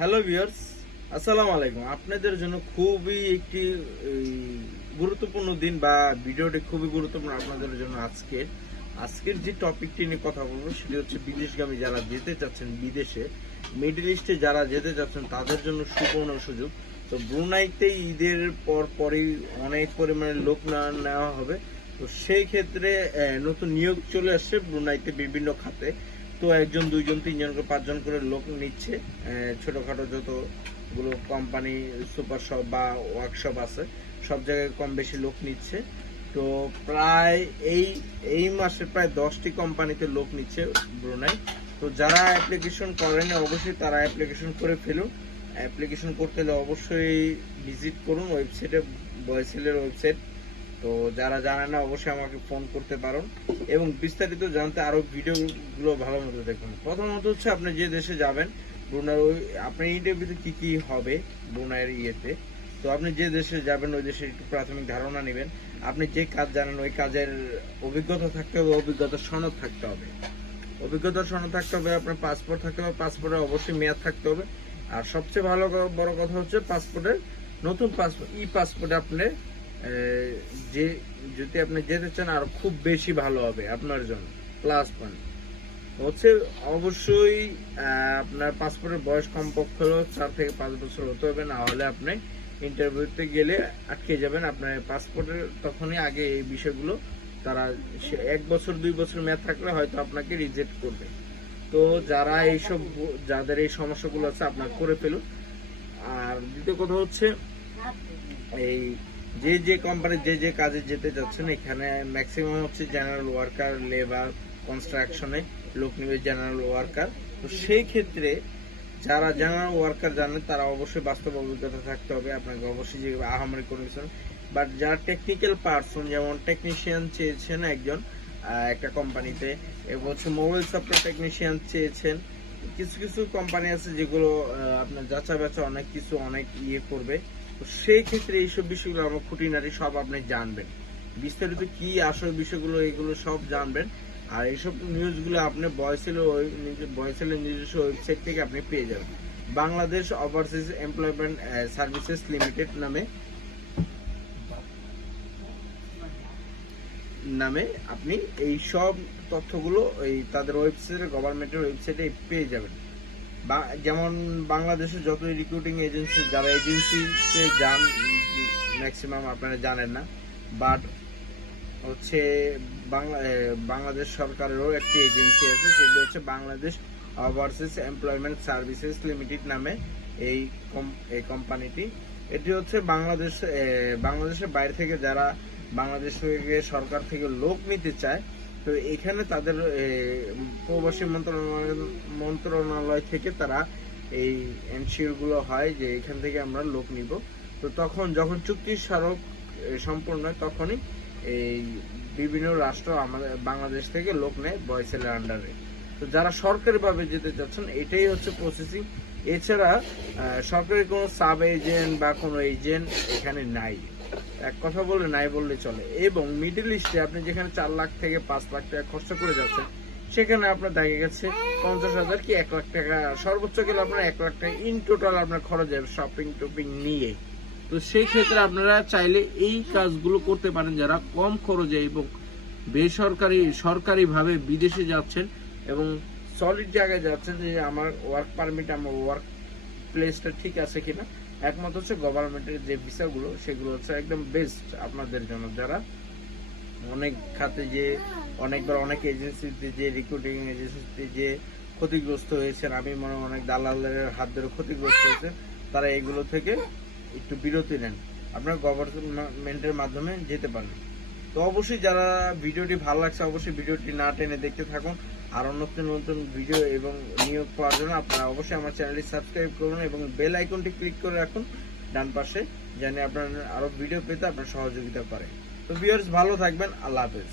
Hello viewers, আসসালামু আলাইকুম। আপনাদের জন্য খুবই একটি গুরুত্বপূর্ণ দিন বা ভিডিওটি খুবই গুরুত্বপূর্ণ আপনাদের জন্য। আজকের যে টপিকটি নিয়ে কথা বলবো সেটি হচ্ছে বিদেশগামী যারা যেতে চাচ্ছেন, বিদেশে মিডল ইস্টে যারা যেতে চাচ্ছেন তাদের জন্য সুবর্ণ সুযোগ। তো ব্রুনাইতে ঈদের পরেই অনেক পরিমাণে লোক নেওয়া হবে। তো সেই ক্ষেত্রে নতুন নিয়োগ চলে আসছে ব্রুনাইতে বিভিন্ন খাতে। তো একজন, দুইজন, তিনজন করে, পাঁচজন করে লোক নিচ্ছে। ছোটখাটো যতগুলো কোম্পানি, সুপার শপ বা ওয়ার্কশপ আছে সব জায়গায় কম বেশি লোক নিচ্ছে। তো প্রায় এই মাসে প্রায় 10টি কোম্পানিতে লোক নিচ্ছে ব্রুনাই। তো যারা অ্যাপ্লিকেশন করেন অবশ্যই তারা অ্যাপ্লিকেশন করে ফেলুন। অ্যাপ্লিকেশন করতে হলে অবশ্যই ভিজিট করুন ওয়েবসাইটে, বয়সেলের ওয়েবসাইট। তো যারা জানে না অবশ্যই আমাকে ফোন করতে পারেন এবং বিস্তারিত জানতে আরো ভিডিওগুলো ভালো মতো দেখুন। প্রথমত হচ্ছে আপনি যে দেশে যাবেন ব্রুনাই, আপনার ইন্টারভিউতে কি কি হবে ব্রুনাইয়ের ইয়েতে। তো আপনি যে দেশে যাবেন ওই দেশের একটু প্রাথমিক ধারণা নেবেন। আপনি যে কাজ জানেন ওই কাজের অভিজ্ঞতা থাকতে হবে, অভিজ্ঞতার সনদ থাকতে হবে। অভিজ্ঞতার সনদ থাকতে হবে, আপনার পাসপোর্ট থাকতে হবে, পাসপোর্টে অবশ্যই মেয়াদ থাকতে হবে। আর সবচেয়ে ভালো বড় কথা হচ্ছে পাসপোর্টের নতুন পাসপোর্ট, পাসপোর্টে আপনি যে যদি আপনি যেতে চান আরো খুব বেশি ভালো হবে আপনার জন্য। প্লাস পয়েন্ট হচ্ছে অবশ্যই আপনার পাসপোর্টের বয়স কমপক্ষে হলো 4 থেকে 5 বছর হতে হবে, না হলে আপনি ইন্টারভিউতে গেলে আটকে যাবেন। আপনার পাসপোর্টের তখনই আগে এই বিষয়গুলো তারা 1 বছর 2 বছর মেয়াদ থাকলে হয়তো আপনাকে রিজেক্ট করবে। তো যারা এইসব, যাদের এই সমস্যাগুলো আছে আপনার করে ফেলুন। আর দ্বিতীয় কথা হচ্ছে এই যে কোম্পানি যে কাজে যেতে যাচ্ছেন এখানে ম্যাক্সিমাম হচ্ছে জেনারেল ওয়ার্কার, লেবার, কনস্ট্রাকশনে লোক নিবে জেনারেল ওয়ার্কার। তো সেই ক্ষেত্রে যারা জেনারেল ওয়ার্কার জানেন তারা অবশ্যই বাস্তব অভিজ্ঞতা থাকতে হবে, আপনাকে অবশ্যই যে আহামরি কোনো কিছু। বাট যারা টেকনিক্যাল পার্সন, যেমন টেকনিশিয়ান চেয়েছেন একজন একটা কোম্পানিতে, এবং হচ্ছে মোবাইল সফটওয়্যার টেকনিশিয়ান চেয়েছেন। কিছু কিছু কোম্পানি আছে যেগুলো আপনার যাচা বাচা অনেক কিছু অনেক ইয়ে করবে। তো সেই ক্ষেত্রে এইসব বিষয়গুলো আমার খুঁটিনাটি সব আপনি জানবেন, বিস্তারিত কি আসল বিষয়গুলো এগুলো সব জানবেন। আর এইসব নিউজগুলো আপনি বয়সেলের নিজস্ব ওয়েবসাইট থেকে আপনি পেয়ে যাবেন। Bangladesh overseas employment services limited নামে আপনি এই সব তথ্যগুলো এই তাদের ওয়েবসাইটে, গভর্নমেন্টের ওয়েবসাইটে পেয়ে যাবেন। যেমন বাংলাদেশের যত রিক্রুটিং এজেন্সি, যারা এজেন্সিতে যান ম্যাক্সিমাম আপনারা জানেন না, বাট হচ্ছে বাংলাদেশ সরকারেরও একটি এজেন্সি আছে, সেটি হচ্ছে Bangladesh overseas employment services limited নামে এই কোম্পানিটি। এটি হচ্ছে বাংলাদেশের বাইরে থেকে যারা বাংলাদেশ থেকে সরকার থেকে লোক নিতে চায়, তো এখানে তাদের প্রবাসী মন্ত্রণালয় থেকে তারা এই এনশিওর গুলো হয় যে এখান থেকে আমরা লোক নিব। তো তখন যখন চুক্তি স্মারক সম্পূর্ণ হয় তখনই এই বিভিন্ন রাষ্ট্র আমাদের বাংলাদেশ থেকে লোক নেয় বয়সেলের আন্ডারে। তো যারা সরকারিভাবে যেতে চাচ্ছেন এটাই হচ্ছে প্রসেসিং। এছাড়া সরকারি কোনো সাব এজেন্ট বা কোনো এজেন্ট এখানে নাই, এক কথা বলে নাই বললে চলে। এবং মিডল ইস্টে আপনি যেখানে 4 লাখ থেকে 5 লাখ টাকা খরচা করে যাচ্ছেন সেখানে আপনার দেখা গেছে 50,000 কি 1 লাখ টাকা, সর্বোচ্চ গেলে আপনার 1 লাখ টাকা ইন টোটাল আপনার খরচ যাবে শপিং টপিং নিয়ে। তো সেই ক্ষেত্রে আপনারা চাইলে এই কাজগুলো করতে পারেন যারা কম খরচে এবং সরকারিভাবে বিদেশে যাচ্ছেন এবং সলিড জায়গায় যাচ্ছেন, যে আমার ওয়ার্ক পারমিট, আমার ওয়ার্ক প্লেসটা ঠিক আছে কিনা। একমত হচ্ছে গভর্নমেন্টের যে ভিসাগুলো সেগুলো হচ্ছে একদম বেস্ট আপনাদের জন্য, যারা অনেক খাতে যে অনেকবার অনেক এজেন্সিতে যে রিক্রুটিং এজেন্সিতে যে ক্ষতিগ্রস্ত হয়েছেন, আমি মনে হয় অনেক দালালের হাত ধরে ক্ষতিগ্রস্ত হয়েছে, তারা এগুলো থেকে একটু বিরতি নেন, আপনার গভর্নমেন্টের মাধ্যমে যেতে পারেন। তো অবশ্যই যারা ভিডিওটি ভালো লাগছে অবশ্যই ভিডিওটি না টেনে দেখতে থাকুন। আরো নতুন নতুন ভিডিও এবং নিয়োগ পাওয়ার জন্য আপনারা অবশ্যই আমার চ্যানেলটি সাবস্ক্রাইব করুন এবং বেল আইকনটি ক্লিক করে রাখুন ডান পাশে, যেন আপনার আরো ভিডিও পেতে আপনার সহযোগিতা করে। তো ভিউয়ার্স ভালো থাকবেন, আল্লাহ হাফেজ।